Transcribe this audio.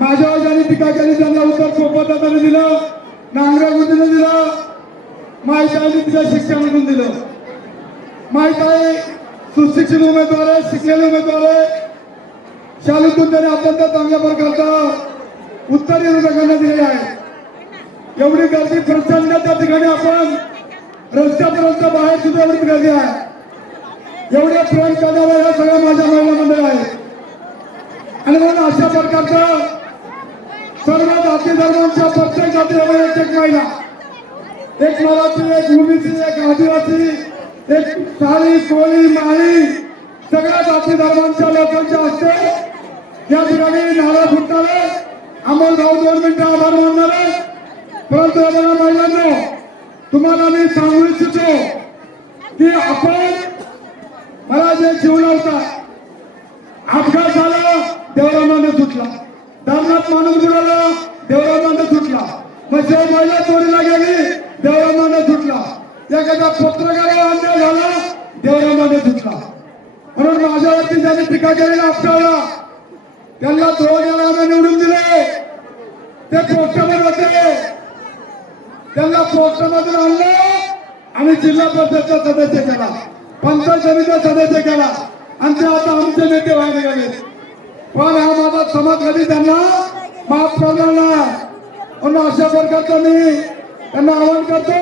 माझ्यावर ज्यांनी टीका केली त्यांना उत्तर सोबत दिलं, नांगरा गुंडीने दिलं, माहिती आहे तिच्या शिक्षणातून दिलं. माहित आहे सुशिक्षित उमेदवार आहे, शिकलेले उमेदवार आहे, शाळेतून त्याने अत्यंत चांगल्या प्रकारचं उत्तर विरोधकांना दिलेले आहे. एवढी गर्दी प्रचंड त्या ठिकाणी आपण रस्त्यापर्यंत बाहेर सुद्धा एवढी गर्दी आहे. एवढे प्रेम करणारे या सगळ्या माझ्या महिला मंडळ आहेत. आणि म्हणून अशा प्रकारचं सर्व जाती धर्मांच्या प्रत्येक जातीवर एक महिला, एक मराठी, एक ओबीसी, एक आदिवासी, एक साळी, कोळी, माळी, सगळ्या जाती धर्मांच्या लोकांच्या हस्ते या ठिकाणी नारळ फुटणारे, अमोल भाऊ 2 मिनिटं आभार मानणारे. परंतु महिलांनो, तुम्हाला मी सांगू इच्छितो की आपण मला जे जीवन होता, अपघात झाला, देवरामाने सुटला, धरणात माणूस बुडाला, देवरामाने सुटला, मग महिला चोरीला गेली, देवरामाने सुटला, एखाद्या पत्रकाराला अन्याय झाला, देवरामाने सुटला. म्हणून माझ्यावरती ज्यांनी टीका केलेला आपल्याला त्यांना 2 वेळा निवडून दिले. ते पोस्टमन होते, त्यांना पोस्टमधून आणलं आणि जिल्हा परिषदचा सदस्य केला, पंचायत समितीचा सदस्य केला आणि ते आता आमचे नेते व्हायला गेले. पण हा माझा समाज कधी त्यांना माफ करणार नाही. म्हणून अशा प्रकारचं मी त्यांना आवाहन करतो.